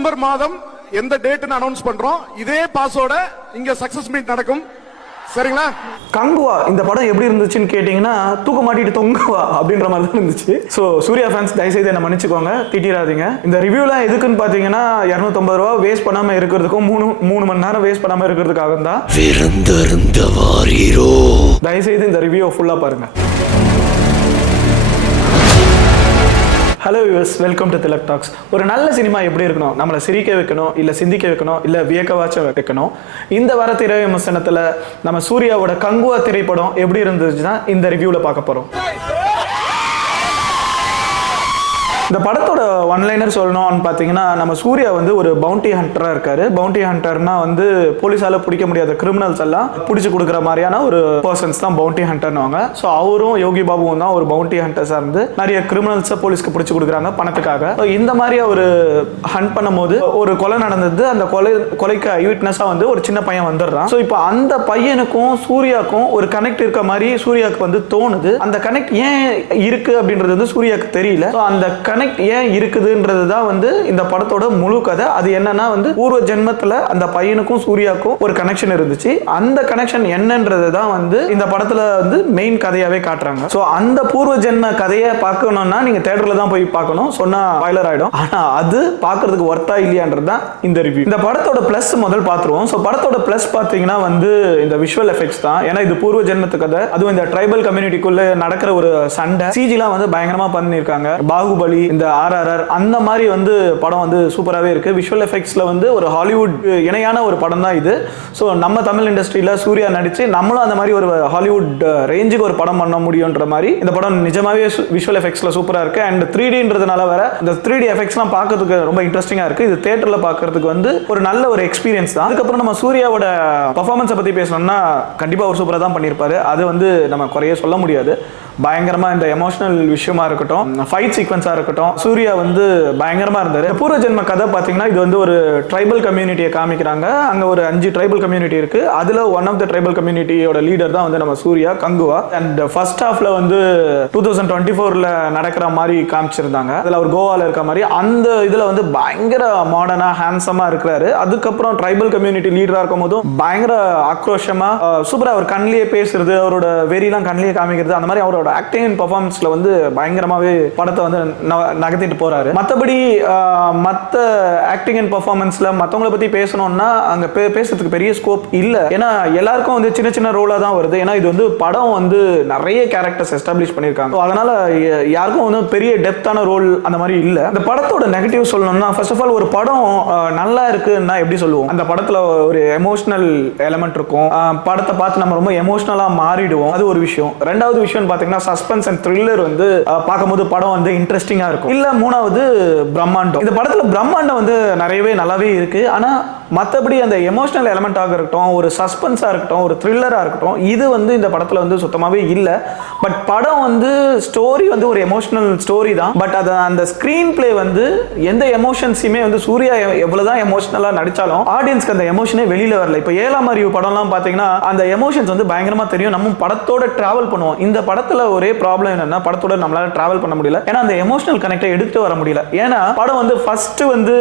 September மாதம் எந்த டேட்னு announce பண்றோம். இதே பாஸோட இங்க சக்சஸ் மீட் நடக்கும். சரிங்களா? கங்குவா இந்த படம் எப்படி இருந்துச்சுன்னு கேட்டிங்கன்னா தூக்க மாட்டிட்டு தொங்குவா அப்படின்ற மாதிரி தான் இருந்துச்சு. ஸோ சூர்யா ஃபேன்ஸ் தயவுசெய்து என்ன மன்னிச்சுக்கோங்க திட்டிடாதீங்க. இந்த ரிவ்யூலாம் எதுக்குன்னு பார்த்தீங்கன்னா இரநூத்தம்பது ரூபா வேஸ்ட் பண்ணாமல் இருக்கிறதுக்கும் மூணு மூணு மணி நேரம் வேஸ்ட் பண்ணாமல் இருக்கிறதுக்காக தான் விருந்தருந்த வாரீரோ தயவுசெய்து இந்த ரிவ்யூ ஃபுல்லாக பாருங்க. Hello US welcome to Tilak talks ஒரு நல்ல சினிமா எப்படி இருக்கணும்? நம்மளை சிரிக்க வைக்கணும் இல்லை சிந்திக்க வைக்கணும் இல்லை வியக்கவாச்ச வைக்கணும்? இந்த வார திரை விமர்சனத்தில் நம்ம சூர்யாவோட கங்குவா திரைப்படம் எப்படி இருந்துச்சுன்னா இந்த ரிவ்யூவில் பார்க்க போகிறோம் இந்த படத்தோட ஒன்லைனர் சொல்லணும்னு பார்த்தீங்கன்னா நம்ம சூர்யா வந்து ஒரு பவுண்டி ஹண்டராக இருக்காரு. பவுண்டி ஹண்டர்னா வந்து போலீஸால பிடிக்க முடியாத கிரிமினல்ஸ் எல்லாம் பிடிச்சி கொடுக்குற மாதிரியான ஒரு பர்சன்ஸ் தான் பவுண்டி ஹண்டர்னுவாங்க ஸோ அவரும் யோகி பாபுவும் தான் ஒரு பவுண்டி ஹண்டர்ஸாக இருந்து நிறைய கிரிமினல்ஸை போலீஸ்க்கு பிடிச்சி கொடுக்குறாங்க பணத்துக்காக. இந்த மாதிரி ஒரு ஹண்ட் பண்ணும்போது ஒரு கொலை நடந்தது அந்த கொலை கொலைக்கு ஐவிட்னஸாக வந்து ஒரு சின்ன பையன் வந்துடுறான். ஸோ இப்போ அந்த பையனுக்கும் சூர்யாக்கும் ஒரு கனெக்ட் இருக்க மாதிரி சூர்யாவுக்கு வந்து தோணுது. அந்த கனெக்ட் ஏன் இருக்கு அப்படின்றது வந்து சூர்யாவுக்கு தெரியல. ஸோ அந்த கனெக்ட் ஏன் இருக்குதுன்றது தான் வந்து இந்த படத்தோட முழு கதை. அது என்னன்னா வந்து பூர்வ ஜென்மத்தில் அந்த பையனுக்கும் சூர்யாவுக்கும் ஒரு கனெக்ஷன் இருந்துச்சு. அந்த கனெக்ஷன் என்னன்றது தான் வந்து இந்த படத்தில் வந்து மெயின் கதையாகவே காட்டுறாங்க. ஸோ அந்த பூர்வ ஜென்ம கதையை பார்க்கணும்னா நீங்கள் தேட்டரில் தான் போய் பார்க்கணும். சொன்னால் பாய்லர் ஆகிடும் ஆனால் அது பார்க்கறதுக்கு ஒர்த்தா இல்லையான்றது தான் இந்த ரிவ்யூ இந்த படத்தோட ப்ளஸ் முதல் பார்த்துருவோம். ஸோ படத்தோட ப்ளஸ் பார்த்தீங்கன்னா வந்து இந்த விஷுவல் எஃபெக்ட்ஸ் தான். ஏன்னா இது பூர்வ ஜென்மத்து கதை. அதுவும் இந்த ட்ரைபல் கம்யூனிட்டிக்குள்ளே நடக்கிற ஒரு சண்டை. சிஜிலாம் வந்து பயங்கரமாக பண்ணியிருக்காங்க. பாகுபலி இந்த ஆர்ஆர்ஆர் அந்த மாதிரி வந்து படம் வந்து சூப்பராகவே இருக்குது விஷுவல் எஃபெக்ட்ஸில் வந்து ஒரு ஹாலிவுட் இணையான ஒரு படம் தான் இது. ஸோ நம்ம தமிழ் இண்டஸ்ட்ரியில் சூர்யா நடித்து நம்மளும் அந்த மாதிரி ஒரு ஹாலிவுட் ரேஞ்சுக்கு ஒரு படம் பண்ண முடியுன்ற மாதிரி இந்த படம் நிஜமாவே விஷுவல் எஃபெக்ட்ஸில் சூப்பராக இருக்குது அண்ட் த்ரீ டின்றதுனால வேற இந்த த்ரீ டி எஃபெக்ட்ஸ்லாம் பார்க்கறதுக்கு ரொம்ப இன்ட்ரெஸ்டிங்காக இருக்குது இது தேட்டரில் பார்க்கறதுக்கு வந்து ஒரு நல்ல ஒரு எக்ஸ்பீரியன்ஸ் தான். அதுக்கப்புறம் நம்ம சூர்யாவோட பர்ஃபார்மன்ஸை பற்றி பேசணும்னா கண்டிப்பாக ஒரு சூப்பராக தான் பண்ணியிருப்பாரு அது வந்து நம்ம குறைய சொல்ல முடியாது. பயங்கரமாக இந்த எமோஷனல் விஷயமா இருக்கட்டும் ஃபைட் சீக்வன்ஸாக இருக்கட்டும் சூர்யா வந்து பயங்கரமா இருந்தாரு. பூர்வ ஜென்ம கதை பாத்தீங்கன்னா இது வந்து ஒரு ட்ரைபல் கம்யூனிட்டியை காமிக்கிறாங்க. அங்க ஒரு அஞ்சு ட்ரைபல் கம்யூனிட்டி இருக்கு. அதுல ஒன் ஆஃப் த ட்ரைபல் கம்யூனிட்டியோட லீடர் தான் வந்து நம்ம சூர்யா கங்குவா. அண்ட் ஃபர்ஸ்ட் ஹாஃப்ல வந்து டூ தௌசண்ட் டுவெண்ட்டி ஃபோர்ல நடக்கிற மாதிரி காமிச்சிருந்தாங்க. அதுல அவர் கோவால இருக்க மாதிரி. அந்த இதுல வந்து பயங்கர மாடர்னா ஹேண்ட்ஸமா இருக்கிறாரு. அதுக்கப்புறம் ட்ரைபல் கம்யூனிட்டி லீடரா இருக்கும் போதும் பயங்கர ஆக்ரோஷமா சூப்பரா அவர் கண்ணிலேயே பேசுறது அவரோட வெறிலாம் கண்ணிலேயே காமிக்கிறது அந்த மாதிரி அவரோட ஆக்டிங் பர்ஃபார்மன்ஸில் பர்ஃபார்மன்ஸ்ல வந்து பயங்கரமாவே படத்தை வந்து நகர்த்திட்டு போறாரு. மற்றபடி மற்ற ஆக்டிங் அண்ட் பர்ஃபார்மன்ஸ்ல மற்றவங்கள பத்தி பேசணும்னா அங்க பே- பேசுறதுக்கு பெரிய ஸ்கோப் இல்ல. ஏன்னா எல்லாருக்கும் வந்து சின்ன சின்ன ரோலா தான் வருது. ஏன்னா இது வந்து படம் வந்து நிறைய கேரக்டர்ஸ் எஸ்டாப்ளிஷ் பண்ணியிருக்காங்க. So அதனால யாருக்கும் வந்து பெரிய டெப்த்தான ரோல் அந்த மாதிரி இல்ல. அந்த படத்தோட நெகட்டிவ் சொல்லணும்னா ஃபர்ஸ்ட் ஆஃப் ஆல் ஒரு படம் நல்லா இருக்குன்னா எப்படி சொல்லுவோம்? அந்த படத்துல ஒரு எமோஷனல் எலமெண்ட் இருக்கும். படத்தை பார்த்து நம்ம ரொம்ப எமோஷனலா மாறிடுவோம். அது ஒரு விஷயம். ரெண்டாவது விஷயம் பாத்தீங்கன்னா சஸ்பென்ஸ் அண்ட் த்ரில்லர் வந்து பார்க்கும்போது படம் வந்து இன்ட்ரெஸ்டிங்கா இருக்கும். இல்ல மூணாவது பிரம்மாண்டம். இந்த படத்துல பிரம்மாண்டம் வந்து நிறையவே நல்லாவே இருக்கு. ஆனா மற்றபடி அந்த எமோஷனல் எலமெண்ட்டாக இருக்கட்டும் ஒரு சஸ்பென்ஸாக இருக்கட்டும் ஒரு த்ரில்லராக இருக்கட்டும் இது வந்து இந்த படத்தில் வந்து சுத்தமாகவே இல்லை. பட் படம் வந்து ஸ்டோரி வந்து ஒரு எமோஷனல் ஸ்டோரி தான். பட் அது அந்த ஸ்க்ரீன் ப்ளே வந்து எந்த எமோஷன்ஸையுமே வந்து சூர்யா எவ்வளோ தான் எமோஷனலாக நடித்தாலும் ஆடியன்ஸ்க்கு அந்த எமோஷனே வெளியில் வரல. இப்போ ஏழாம் அறிவு படம்லாம் பார்த்தீங்கன்னா அந்த எமோஷன்ஸ் வந்து பயங்கரமாக தெரியும். நம்ம படத்தோட ட்ராவல் பண்ணுவோம். இந்த படத்தில் ஒரே ப்ராப்ளம் என்னன்னா படத்தோட நம்மளால் ட்ராவல் பண்ண முடியல. ஏன்னா அந்த எமோஷனல் கனெக்டை எடுத்து வர முடியல. ஏன்னா படம் வந்து ஃபர்ஸ்ட் வந்து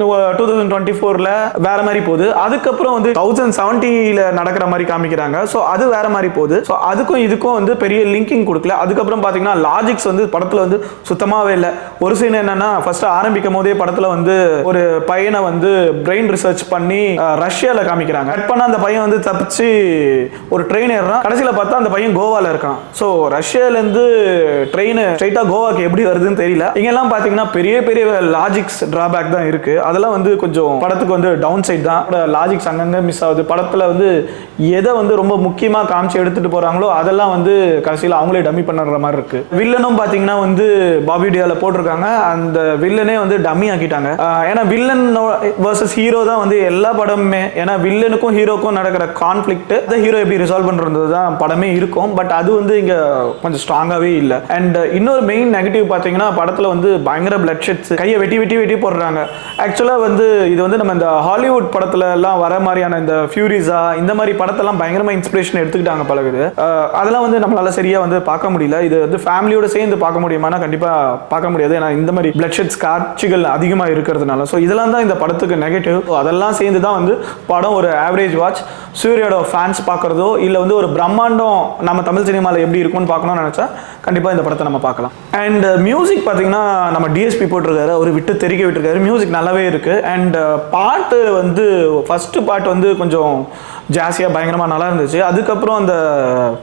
டூ தௌசண்ட் டுவெண்ட்டி ஃபோரில் வேற மாதிரி போகுது. அதுக்கப்புறம் வந்து தௌசண்ட் செவன்ட்டில நடக்கிற மாதிரி காமிக்கிறாங்க. ஸோ அது வேற மாதிரி போகுது. ஸோ அதுக்கும் இதுக்கும் வந்து பெரிய லிங்கிங் கொடுக்கல. அதுக்கப்புறம் பார்த்தீங்கன்னா லாஜிக்ஸ் வந்து படத்தில் வந்து சுத்தமாகவே இல்லை. ஒரு சீன் என்னன்னா ஃபர்ஸ்ட் ஆரம்பிக்கும் போதே படத்தில் வந்து ஒரு பையனை வந்து பிரெயின் ரிசர்ச் பண்ணி ரஷ்யாவில் காமிக்கிறாங்க. கட் பண்ண அந்த பையன் வந்து தப்பிச்சு ஒரு ட்ரெயின் ஏறான் கடைசியில் பார்த்தா அந்த பையன் கோவாவில் இருக்கான். ஸோ ரஷ்யாலேருந்து ட்ரெயின் ஸ்ட்ரைட்டாக கோவாக்கு எப்படி வருதுன்னு தெரியல. இங்கெல்லாம் பார்த்தீங்கன்னா பெரிய பெரிய லாஜிக்ஸ் டிராபேக் தான் இருக்குது அதெல்லாம் வந்து கொஞ்சம் படத்துக்கு வந்து டவுன் சைட் தான். லாஜிக்ஸ் அங்கங்கே மிஸ் ஆகுது. படத்தில் வந்து எதை வந்து ரொம்ப முக்கியமாக காமிச்சு எடுத்துட்டு போறாங்களோ அதெல்லாம் வந்து கடைசியில் அவங்களே டம்மி பண்ணுற மாதிரி இருக்கு. வில்லனும் பார்த்தீங்கன்னா வந்து பாபி டியாவில் போட்டிருக்காங்க. அந்த வில்லனே வந்து டம்மி ஆக்கிட்டாங்க. ஏன்னா வில்லன் வர்சஸ் ஹீரோ தான் வந்து எல்லா படமுமே ஏன்னா வில்லனுக்கும் ஹீரோக்கும் நடக்கிற கான்ஃப்ளிக்ட் அந்த ஹீரோ எப்படி ரிசால்வ் பண்ணுறது தான் படமே இருக்கும். பட் அது வந்து இங்கே கொஞ்சம் ஸ்ட்ராங்காகவே இல்லை. அண்ட் இன்னொரு மெயின் நெகட்டிவ் பார்த்தீங்கன்னா படத்தில் வந்து பயங்கர பிளட் ஷெட்ஸ் கையை வெட்டி வெட்டி வெட்டி போடுறாங்க. ஆக்சுவலாக வந்து இது வந்து நம்ம இந்த ஹாலிவுட் ஹாலிவுட் படத்துல எல்லாம் வர மாதிரியான இந்த ஃபியூரிஸா இந்த மாதிரி படத்தெல்லாம் பயங்கரமா இன்ஸ்பிரேஷன் எடுத்துக்கிட்டாங்க பழகுது அதெல்லாம் வந்து நம்மளால சரியா வந்து பார்க்க முடியல. இது வந்து ஃபேமிலியோட சேர்ந்து பார்க்க முடியுமானா கண்டிப்பா பார்க்க முடியாது. ஏன்னா இந்த மாதிரி பிளட் ஷெட்ஸ் காட்சிகள் அதிகமா இருக்கிறதுனால. ஸோ இதெல்லாம் தான் இந்த படத்துக்கு நெகட்டிவ் அதெல்லாம் சேர்ந்து தான் வந்து படம் ஒரு ஆவரேஜ் வாட்ச் சூரியோட ஃபேன்ஸ் பார்க்குறதோ இல்லை வந்து ஒரு பிரம்மாண்டம் நம்ம தமிழ் சினிமாவில் எப்படி இருக்கும்னு பார்க்கணும்னு நினச்சா கண்டிப்பாக இந்த படத்தை நம்ம பார்க்கலாம். அண்ட் மியூசிக் uh, பார்த்தீங்கன்னா நம்ம டிஎஸ்பி போட்டிருக்காரு. அவர் விட்டு தெறிக்க விட்டுருக்காரு. மியூசிக் நல்லாவே இருக்கு. அண்ட் uh, பாட்டு வந்து ஃபஸ்ட்டு பாட்டு வந்து கொஞ்சம் ஜாஸ்தியாக பயங்கரமாக நல்லா இருந்துச்சு. அதுக்கப்புறம் அந்த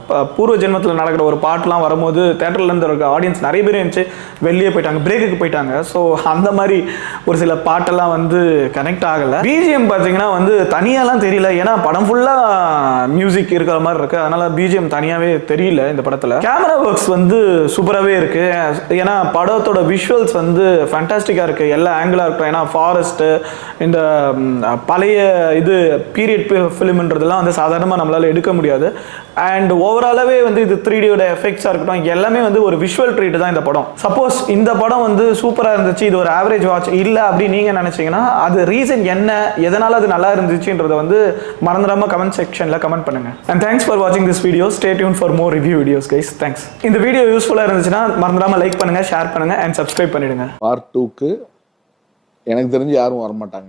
ப- பூர்வ ஜென்மத்தில் நடக்கிற ஒரு பாட்டுலாம் வரும்போது தேட்டர்லேருந்து இருக்க ஆடியன்ஸ் நிறைய பேர் இருந்துச்சு. வெளியே போயிட்டாங்க பிரேக்குக்கு போயிட்டாங்க. ஸோ அந்த மாதிரி ஒரு சில பாட்டெல்லாம் வந்து கனெக்ட் ஆகலை. பிஜிஎம் பார்த்தீங்கன்னா வந்து தனியாலாம் தெரியல. ஏன்னா படம் ஃபுல்லாக மியூசிக் இருக்கிற மாதிரி இருக்கு. அதனால பிஜிஎம் தனியாகவே தெரியல இந்த படத்தில். கேமரா ஒர்க்ஸ் வந்து சூப்பராகவே இருக்கு. ஏன்னா படத்தோட விஷுவல்ஸ் வந்து ஃபேண்டாஸ்டிக்காக இருக்கு. எல்லா ஆங்கிளாக இருக்கும் ஏன்னா ஃபாரஸ்ட்டு இந்த பழைய இது பீரியட் ஃபிலிம்ன்றதெல்லாம் வந்து சாதாரணமாக நம்மளால எடுக்க முடியாது. அண்ட் ஓவராலாகவே வந்து இது த்ரீ டியோட எஃபெக்ட்ஸாக இருக்கட்டும் எல்லாமே வந்து ஒரு விஷுவல் ட்ரீட் தான் இந்த படம். சப்போஸ் இந்த படம் வந்து சூப்பராக இருந்துச்சு இது ஒரு ஆவரேஜ் வாட்ச் இல்லை அப்படின்னு நீங்கள் நினச்சிங்கன்னா அது ரீசன் என்ன எதனால் அது நல்லா இருந்துச்சுன்றதை வந்து மறந்துடாம கமெண்ட் செக்ஷனில் கமெண்ட் பண்ணுங்க. அண்ட் தேங்க்ஸ் ஃபார் வாட்சிங் this video stay tuned for more review videos guys thanks இந்த வீடியோ யூஸ்ஃபுல்லாக இருந்துச்சுன்னா மறந்துடாம லைக் பண்ணுங்க ஷேர் பண்ணுங்க அண்ட் சப்ஸ்கிரைப் பண்ணிடுங்க. பார்ட் டூக்கு எனக்கு தெரிஞ்சு யாரும் வரமாட்டாங்க.